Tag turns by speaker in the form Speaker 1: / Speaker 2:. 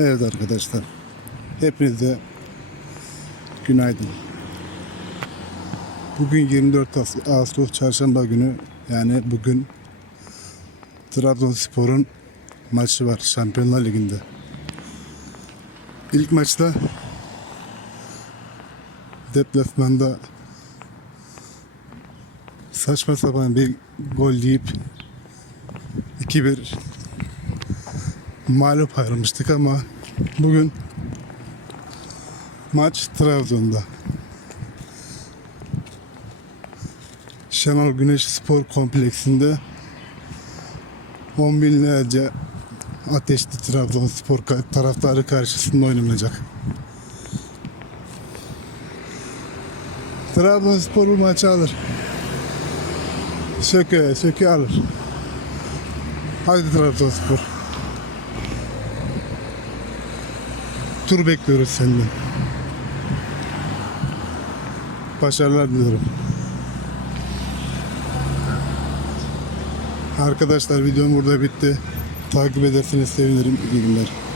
Speaker 1: Evet arkadaşlar. Hepinize günaydın. Bugün 24 Ağustos- Çarşamba günü. Yani bugün Trabzonspor'un maçı var Şampiyonlar Ligi'nde. İlk maçta deplasmanda saçma sapan bir gol yiyip 2-1 mağlup ayrılmıştık ama bugün maç Trabzon'da. Şenol Güneş Spor Kompleksinde 10 binlerce ateşli Trabzonspor taraftarı karşısında oynanacak. Trabzonspor bu maçı alır. Söke, söke alır. Hadi Trabzonspor. Tur bekliyoruz senden. Başarılar diliyorum. Arkadaşlar videom burada bitti. Takip ederseniz sevinirim. İyi günler.